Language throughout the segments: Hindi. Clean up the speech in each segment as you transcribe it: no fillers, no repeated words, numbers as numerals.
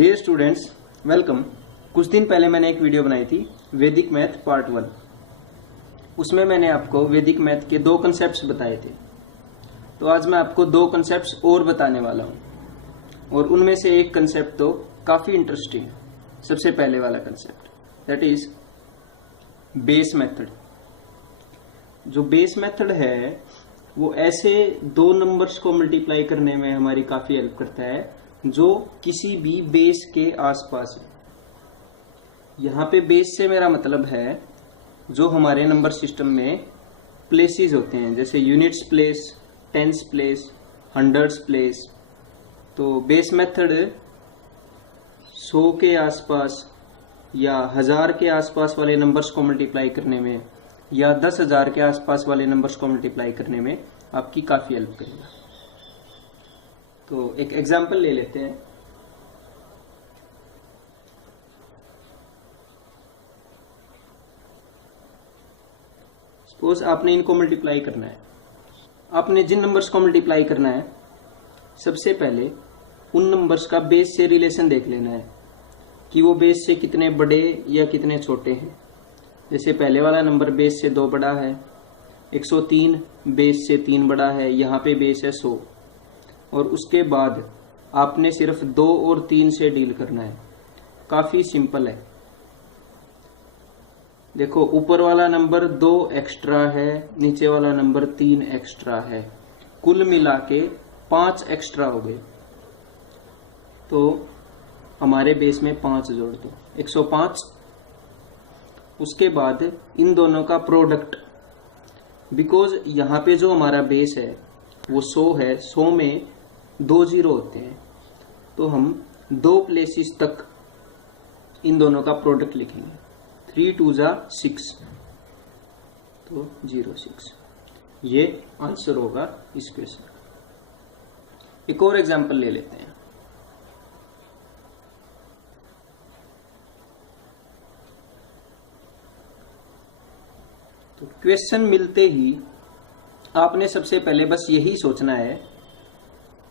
Dear students, welcome. कुछ दिन पहले मैंने एक वीडियो बनाई थी वैदिक मैथ पार्ट 1। उसमें मैंने आपको वैदिक मैथ के 2 कंसेप्ट्स बताए थे। तो आज मैं आपको 2 कंसेप्ट्स और बताने वाला हूँ, और उनमें से एक कंसेप्ट तो काफ़ी इंटरेस्टिंग है। सबसे पहले वाला concept that is base method. जो बेस मेथड है वो ऐसे 2 नंबर्स को मल्टीप्लाई करने में हमारी काफ़ी हेल्प करता है जो किसी भी बेस के आसपास है। यहाँ पे बेस से मेरा मतलब है जो हमारे नंबर सिस्टम में प्लेसेस होते हैं, जैसे units place, tens place, hundreds place. तो बेस मेथड 100 के आसपास या 1000 के आसपास वाले नंबर्स को मल्टीप्लाई करने में या 10,000 के आसपास वाले नंबर्स को मल्टीप्लाई करने में आपकी काफ़ी हेल्प करेगा। तो एक एग्जांपल ले लेते हैं। सपोज आपने इनको मल्टीप्लाई करना है। आपने जिन नंबर्स को मल्टीप्लाई करना है, सबसे पहले उन नंबर्स का बेस से रिलेशन देख लेना है कि वो बेस से कितने बड़े या कितने छोटे हैं। जैसे पहले वाला नंबर बेस से 2 बड़ा है, 103 बेस से 3 बड़ा है, यहाँ पे बेस है 100। और उसके बाद आपने सिर्फ 2 और 3 से डील करना है। काफ़ी सिंपल है। देखो, ऊपर वाला नंबर 2 एक्स्ट्रा है, नीचे वाला नंबर 3 एक्स्ट्रा है, कुल मिला के 5 एक्स्ट्रा हो गए। तो हमारे बेस में 5 जोड़ दो, 105। उसके बाद इन दोनों का प्रोडक्ट, बिकॉज यहाँ पे जो हमारा बेस है वो 100 है, 100 में 2 जीरो होते हैं, तो हम 2 प्लेसेस तक इन दोनों का प्रोडक्ट लिखेंगे। 3 2 जा 6, तो 06। ये आंसर होगा इस क्वेश्चन का। एक और एग्जांपल ले लेते हैं। तो क्वेश्चन मिलते ही आपने सबसे पहले बस यही सोचना है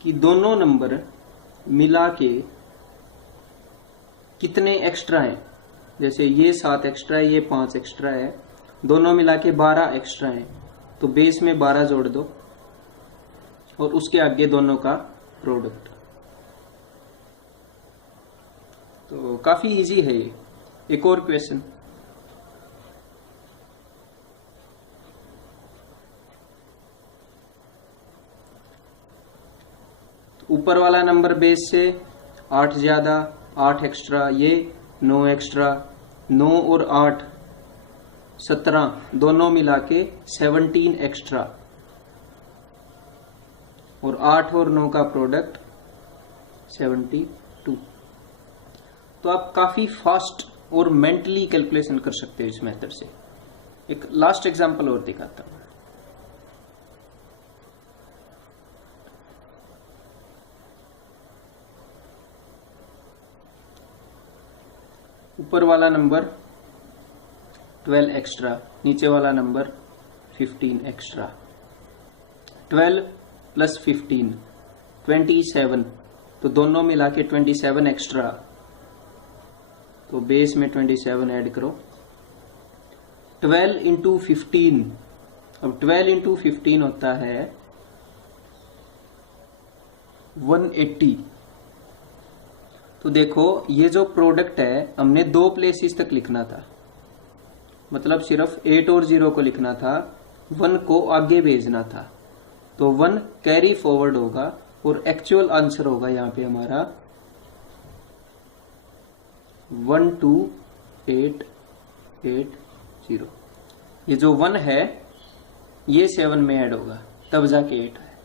कि दोनों नंबर मिला के कितने एक्स्ट्रा हैं। जैसे ये 7 एक्स्ट्रा है, ये 5 एक्स्ट्रा है, दोनों मिला के 12 एक्स्ट्रा हैं। तो बेस में 12 जोड़ दो और उसके आगे दोनों का प्रोडक्ट। तो काफी इजी है ये। एक और क्वेश्चन। ऊपर वाला नंबर बेस से 8 ज्यादा, 8 एक्स्ट्रा, ये 9 एक्स्ट्रा, 9 और 8 17, दोनों मिला के 17 एक्स्ट्रा, और 8 और 9 का प्रोडक्ट 72। तो आप काफी फास्ट और मेंटली कैलकुलेशन कर सकते हो इस मेथड से। एक लास्ट एग्जांपल और दिखाता हूं। ऊपर वाला नंबर 12 एक्स्ट्रा, नीचे वाला नंबर 15 एक्स्ट्रा। 12 प्लस 15 27, तो दोनों मिला के 27 एक्स्ट्रा, तो बेस में 27 ऐड करो। 12 इंटू 15, अब 12 इंटू 15 होता है 180। तो देखो, ये जो प्रोडक्ट है हमने 2 प्लेसेस तक लिखना था, मतलब सिर्फ 8 और 0 को लिखना था, 1 को आगे भेजना था। तो 1 कैरी फॉरवर्ड होगा और एक्चुअल आंसर होगा यहाँ पे हमारा 12880। ये जो 1 है ये 7 में ऐड होगा, तब जाके 8 है।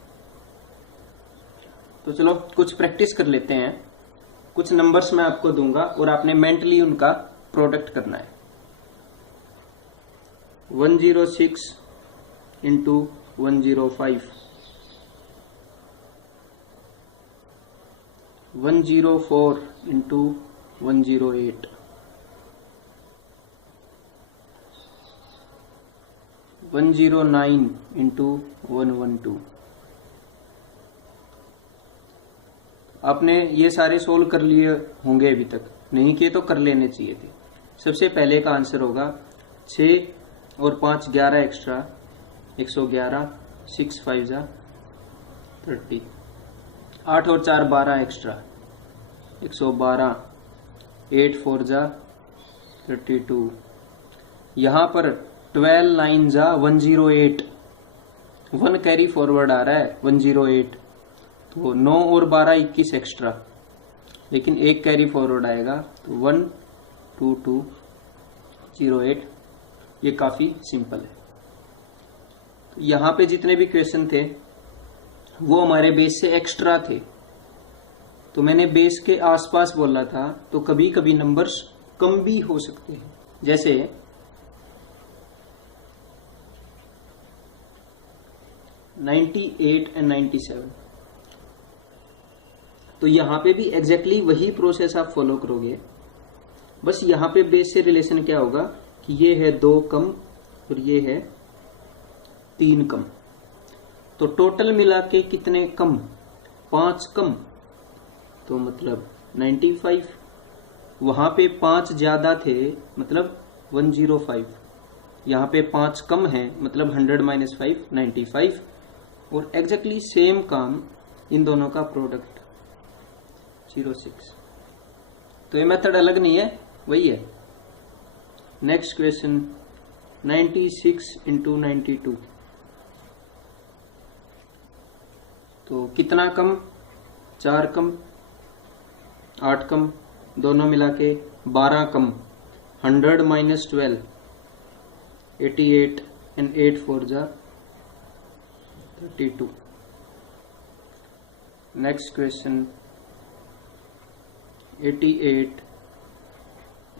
तो चलो कुछ प्रैक्टिस कर लेते हैं। कुछ नंबर्स मैं आपको दूंगा और आपने मेंटली उनका प्रोडक्ट करना है। 106 इंटू 105, 104 इंटू 108, 109 इंटू 112। आपने ये सारे सोल्व कर लिए होंगे, अभी तक नहीं किए तो कर लेने चाहिए थे। सबसे पहले का आंसर होगा 6 और 5 11 एक्स्ट्रा 111, 6 5 जा 30, 8 और 4 12 एक्स्ट्रा 112, 8 4 जा 32, यहाँ पर 12 9 जा 108, 1 कैरी फॉरवर्ड आ रहा है 108, तो 9 और 12 21 एक्स्ट्रा, लेकिन एक कैरी फॉरवर्ड आएगा तो 1 2 2 08। ये काफी सिंपल है। तो यहाँ पे जितने भी क्वेश्चन थे वो हमारे बेस से एक्स्ट्रा थे, तो मैंने बेस के आसपास बोला था, तो कभी कभी नंबर्स कम भी हो सकते हैं। जैसे 98 एंड 97, तो यहां पे भी एग्जैक्टली वही प्रोसेस आप फॉलो करोगे, बस यहां पे बेस से रिलेशन क्या होगा कि ये है 2 कम और ये है 3 कम, तो टोटल मिला के कितने कम, 5 कम, तो मतलब 95। वहां पे 5 ज्यादा थे मतलब 105, यहाँ पे 5 कम है मतलब 100 - 5 95, और एग्जैक्टली सेम काम इन दोनों का प्रोडक्ट 06। तो ये मेथड अलग नहीं है, वही है। नेक्स्ट क्वेश्चन 96 × 92, तो कितना कम, 4 कम, 8 कम, दोनों मिला के 12 कम, 100 - 12 88 and 8 4 जा 32। Next question 88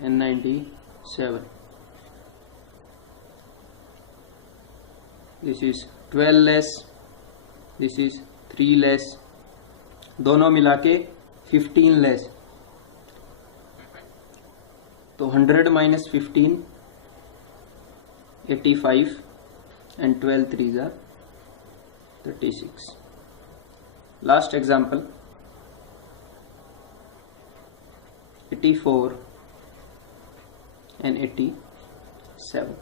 and 97, this is 12 less, this is 3 less, दोनों मिला के 15 लेस, तो 100 - 15 85 and 12 3 जा 36। लास्ट एग्जाम्पल 84 and 87,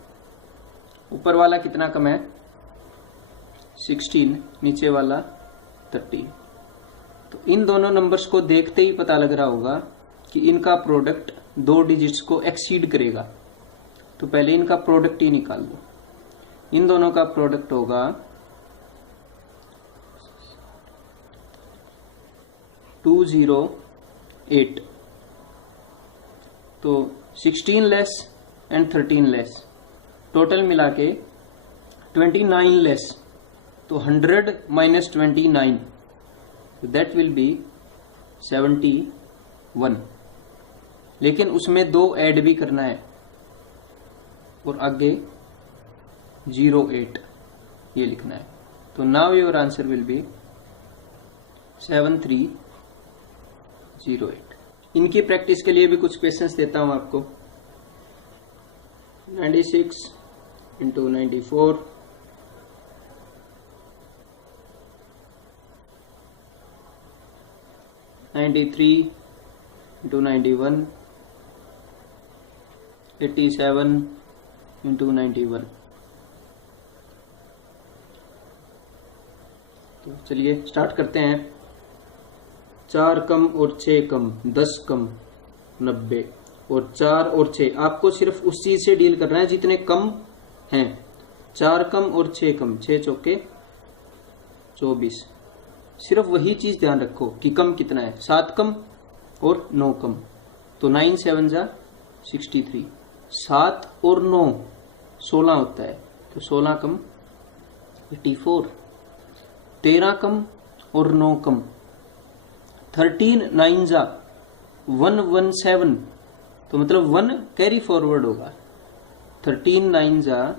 ऊपर वाला कितना कम है 16, नीचे वाला 13। तो इन दोनों नंबर्स को देखते ही पता लग रहा होगा कि इनका प्रोडक्ट 2 डिजिट्स को एक्सीड करेगा, तो पहले इनका प्रोडक्ट ही निकाल दो। इन दोनों का प्रोडक्ट होगा 208, तो 16 लेस एंड 13 लेस, टोटल मिला के 29 लेस, तो 100 - 29, दैट विल बी 71। लेकिन उसमें 2 ऐड भी करना है और आगे 08 ये लिखना है, तो now your answer will be 7308। इनकी प्रैक्टिस के लिए भी कुछ क्वेश्चंस देता हूं आपको। 96 × 94, 93 × 91, 87 × 91। तो चलिए स्टार्ट करते हैं। 4 कम और 6 कम, 10 कम 90, और 4 और 6, आपको सिर्फ उस चीज से डील करना है जितने कम हैं। 4 कम और 6 कम, 6 चौके 24, सिर्फ वही चीज ध्यान रखो कि कम कितना है। 7 कम और 9 कम, तो 9 7 जा 63, 7 और 9 16 होता है, तो 16 कम 84, 13 कम और 9 कम, 13 9 जा 117, तो मतलब 1 कैरी फॉरवर्ड होगा। 13 9 जा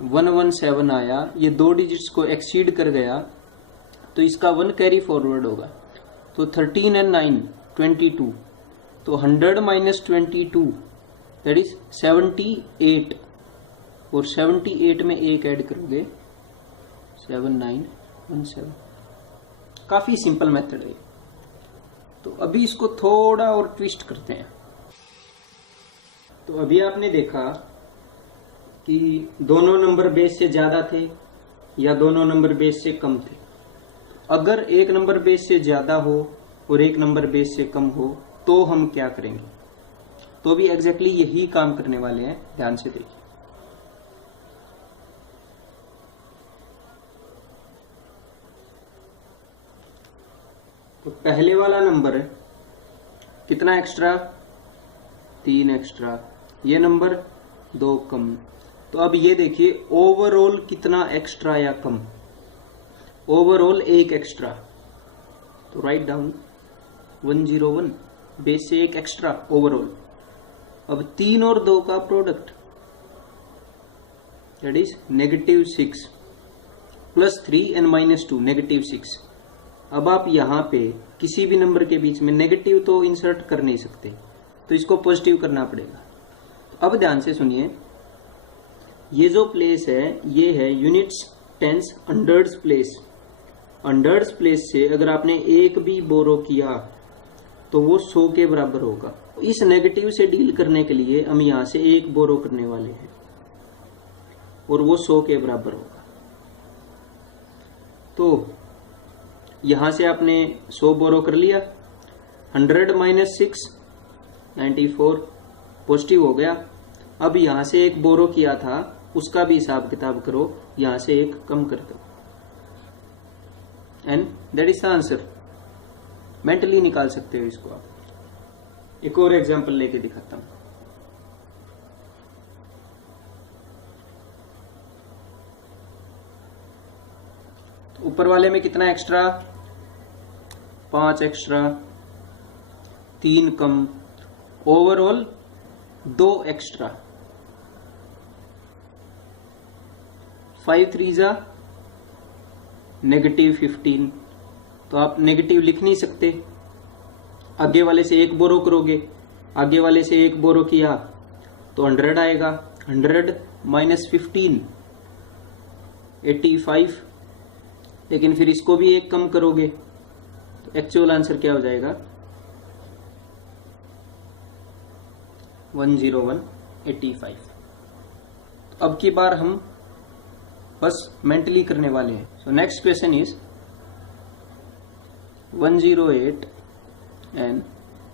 117 आया, ये 2 डिजिट्स को एक्सीड कर गया, तो इसका 1 कैरी फॉरवर्ड होगा। तो 13 and 9 22, तो 100 - 22 दैट इज 78, और 78 में 1 ऐड करोगे 7917, काफी सिंपल मेथड है। तो अभी इसको थोड़ा और ट्विस्ट करते हैं। तो अभी आपने देखा कि दोनों नंबर बेस से ज्यादा थे या दोनों नंबर बेस से कम थे। अगर एक नंबर बेस से ज्यादा हो और एक नंबर बेस से कम हो तो हम क्या करेंगे? तो भी एग्जैक्टली यही काम करने वाले हैं, ध्यान से देखिए। तो पहले वाला नंबर कितना एक्स्ट्रा? 3 एक्स्ट्रा। ये नंबर 2 कम। तो अब ये देखिए ओवरऑल कितना एक्स्ट्रा या कम? Overall 1 extra. तो राइट डाउन 101, बेस से 1 एक्स्ट्रा ओवरऑल। अब 3 और 2 का product that is -6 plus 3 and -2 -6। अब आप यहां पे किसी भी नंबर के बीच में नेगेटिव तो इंसर्ट कर नहीं सकते, तो इसको पॉजिटिव करना पड़ेगा। अब ध्यान से सुनिए, ये जो प्लेस है ये है units, tens, hundreds place. Hundreds place से अगर आपने 1 भी बोरो किया तो वो 100 के बराबर होगा। इस नेगेटिव से डील करने के लिए हम यहां से 1 बोरो करने वाले हैं और वो 100 के बराबर होगा। तो यहां से आपने 100 बोरो कर लिया, 100 - 6 94 पॉजिटिव हो गया। अब यहां से 1 बोरो किया था उसका भी हिसाब किताब करो, यहां से 1 कम कर दो and that is the answer. Mentally निकाल सकते हो इसको आप। एक और एग्जांपल लेके दिखाता हूं। तो ऊपर वाले में कितना एक्स्ट्रा? 5 एक्स्ट्रा, 3 कम, ओवरऑल 2 एक्स्ट्रा। 5 3 जा -15। तो आप नेगेटिव लिख नहीं सकते, आगे वाले से 1 बोरो करोगे, आगे वाले से 1 बोरो किया तो 100 आएगा। 100 - 15 85। लेकिन फिर इसको भी 1 कम करोगे तो एक्चुअल आंसर क्या हो जाएगा? 101 85। तो अब की बार हम बस मेंटली करने वाले हैं। So next question is 108 and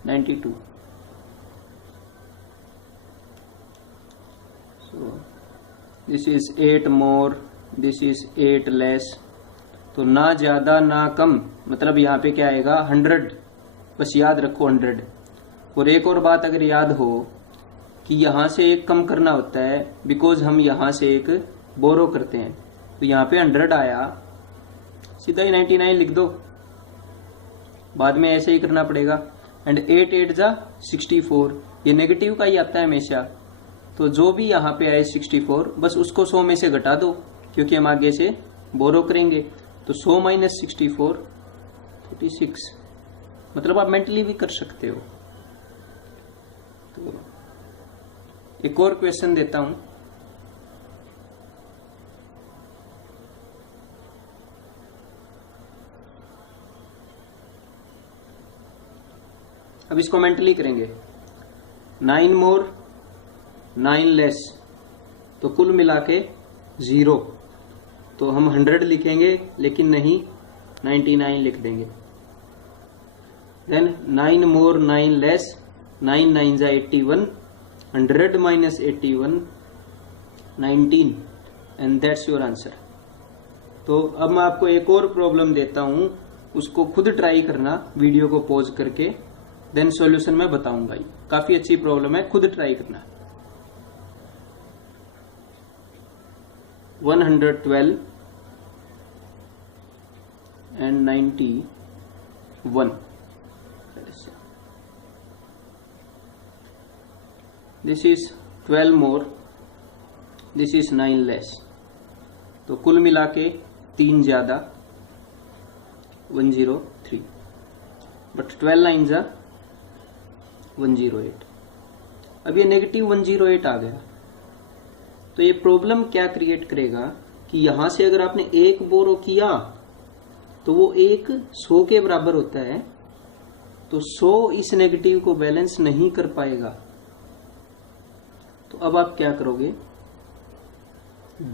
92. So this is 8 more, this is 8 less. तो ना ज्यादा ना कम, मतलब यहाँ पे क्या आएगा? 100। बस याद रखो 100। और एक और बात अगर याद हो कि यहाँ से 1 कम करना होता है बिकॉज हम यहाँ से 1 बोरो करते हैं। तो यहाँ पे 100 आया, सीधा ही 99 लिख दो, बाद में ऐसे ही करना पड़ेगा। एंड 8 8 जा 64, ये नेगेटिव का ही आता है हमेशा। तो जो भी यहाँ पे आए 64, बस उसको 100 में से घटा दो क्योंकि हम आगे से बोरो करेंगे। तो 100 - 64 46। मतलब आप मेंटली भी कर सकते हो। तो एक और क्वेश्चन देता हूं। अब इसको मेंटली करेंगे। 9 मोर 9 लेस, तो कुल मिला के 0। तो हम 100 लिखेंगे लेकिन नहीं 99 लिख देंगे। देन 9 मोर 9 लेस, 9 9 जा 81, 100 - 81 19 एंड दैट्स योर आंसर। तो अब मैं आपको एक और प्रॉब्लम देता हूं, उसको खुद ट्राई करना वीडियो को पॉज करके, देन सॉल्यूशन मैं बताऊंगा। ये काफी अच्छी प्रॉब्लम है, खुद ट्राई करना। 112 and 91। This is 12 more, this is 9 less। तो कुल मिला के 3 ज्यादा 103, बट 12 9 जा 108। अब ये नेगेटिव 108 आ गया। तो ये प्रॉब्लम क्या क्रिएट करेगा कि यहां से अगर आपने 1 बोरो किया तो वो एक 100 के बराबर होता है, तो 100 इस नेगेटिव को बैलेंस नहीं कर पाएगा। तो अब आप क्या करोगे,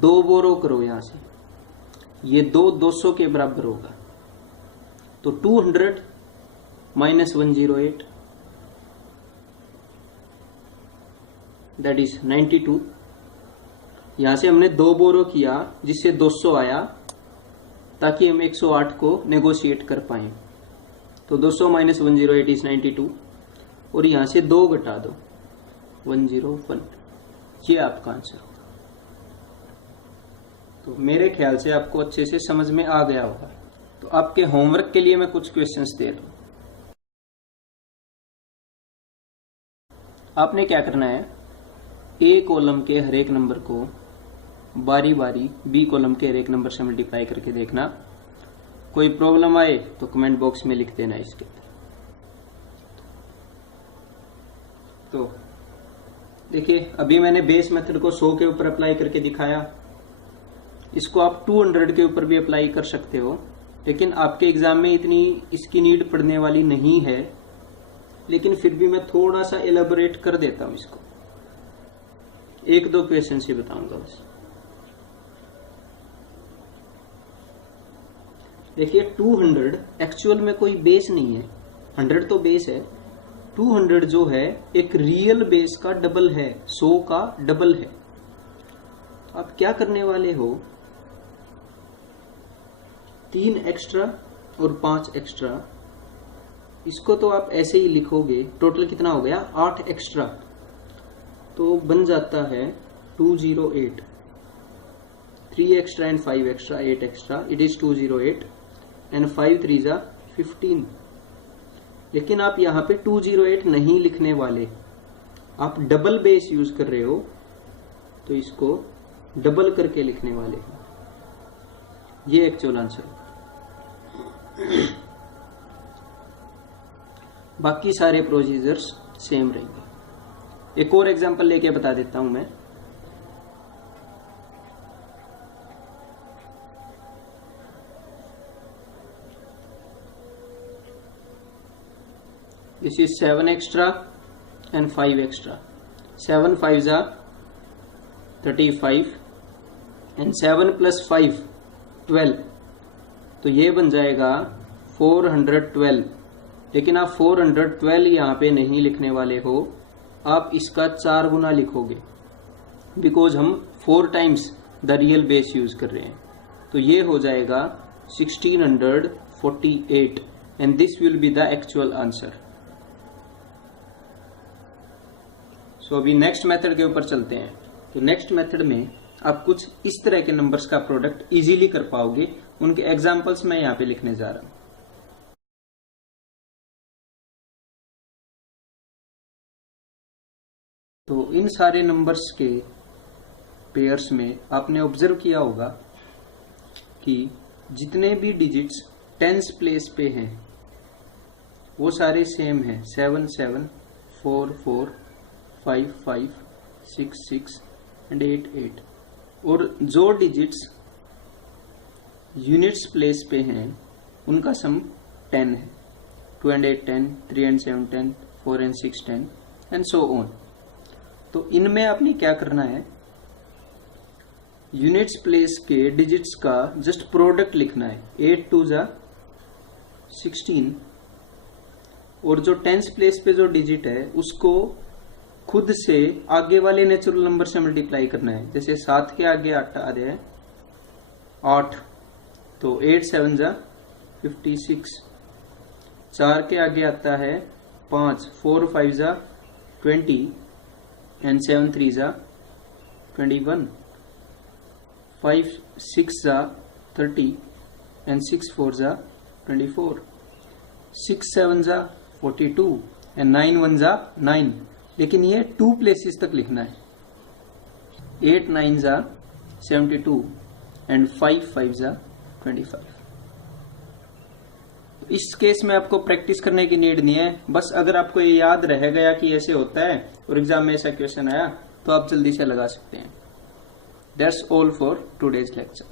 2 बोरो करो यहां से, ये 200 के बराबर होगा, तो 200 माइनस 108 दैट इज 92। यहां से हमने 2 बोरो किया जिससे 200 आया, ताकि हम 108 को नेगोशिएट कर पाए। तो 200 माइनस 108 इज 92, और यहां से 2 घटा दो 101, ये आपका आंसर होगा। तो मेरे ख्याल से आपको अच्छे से समझ में आ गया होगा। तो आपके होमवर्क के लिए मैं कुछ क्वेश्चंस दे रहा हूं। आपने क्या करना है, ए कॉलम के हर एक नंबर को बारी बारी बी कॉलम के हर एक नंबर से मल्टीप्लाई करके देखना। कोई प्रॉब्लम आए तो कमेंट बॉक्स में लिख देना इसके। तो देखिए, अभी मैंने बेस मेथड को 100 के ऊपर अप्लाई करके दिखाया। इसको आप 200 के ऊपर भी अप्लाई कर सकते हो, लेकिन आपके एग्जाम में इतनी इसकी नीड पड़ने वाली नहीं है, लेकिन फिर भी मैं थोड़ा सा एलेबोरेट कर देता हूं इसको, 1-2 क्वेश्चन से बताऊंगा बस। देखिए 200 एक्चुअल में कोई बेस नहीं है, 100 तो बेस है, 200 जो है एक रियल बेस का डबल है, 100 का डबल है। तो आप क्या करने वाले हो, 3 एक्स्ट्रा और 5 एक्स्ट्रा, इसको तो आप ऐसे ही लिखोगे। टोटल कितना हो गया, 8 एक्स्ट्रा, तो बन जाता है 208। 3 extra and 5 extra, 8 extra, it is 208 and 5 3 जा 15। लेकिन आप यहाँ पे 208 नहीं लिखने वाले, आप डबल बेस यूज कर रहे हो, तो इसको डबल करके लिखने वाले हो। ये एक्चुअल आंसर। बाकी सारे प्रोसीजर्स सेम रहेंगे। एक और एग्जांपल लेके बता देता हूं मैं। This is 7 extra and 5 extra. 7 5s are 35 and 7 plus 5 12, तो ये बन जाएगा 412। लेकिन आप 412 यहाँ पे नहीं लिखने वाले हो, आप इसका 4 गुना लिखोगे, बिकॉज हम 4 times the real base use कर रहे हैं। तो ये हो जाएगा 1648 and this will be the actual answer. So अभी नेक्स्ट मेथड के ऊपर चलते हैं। तो नेक्स्ट मेथड में आप कुछ इस तरह के नंबर्स का प्रोडक्ट इजीली कर पाओगे। उनके एग्जांपल्स मैं यहाँ पे लिखने जा रहा हूं। तो इन सारे नंबर्स के पेयर्स में आपने ऑब्जर्व किया होगा कि जितने भी डिजिट्स टेंस प्लेस पे हैं वो सारे सेम हैं, 7 7, 4 4, 5 5, 6 6 एंड 8 8। और जो डिजिट्स यूनिट्स प्लेस पे हैं उनका सम 10 है, 2 and 8 10, 3 and 7 10, 4 and 6 10 and so on. तो इनमें आपने क्या करना है, यूनिट्स प्लेस के डिजिट्स का जस्ट प्रोडक्ट लिखना है। 8 2 जा 16, और जो टेंस प्लेस पे जो डिजिट है उसको खुद से आगे वाले नेचुरल नंबर से मल्टीप्लाई करना है। जैसे 7 के आगे 8 आ रहा है 8, तो 8 7 जा 56। 4 के आगे आता है 5, 4 5 जा 20 एंड 7 3 जा 21। 5 6 जा 30 एंड 6 4 जा 24। 6 7 जा 42 एंड 9 1 जा 9। लेकिन ये 2 प्लेसेस तक लिखना है। 8 9 जा 72 एंड 5 5 जा 25। इस केस में आपको प्रैक्टिस करने की नीड नहीं है, बस अगर आपको ये याद रह गया कि ऐसे होता है और एग्जाम में ऐसा क्वेश्चन आया तो आप जल्दी से लगा सकते हैं। That's all for today's lecture.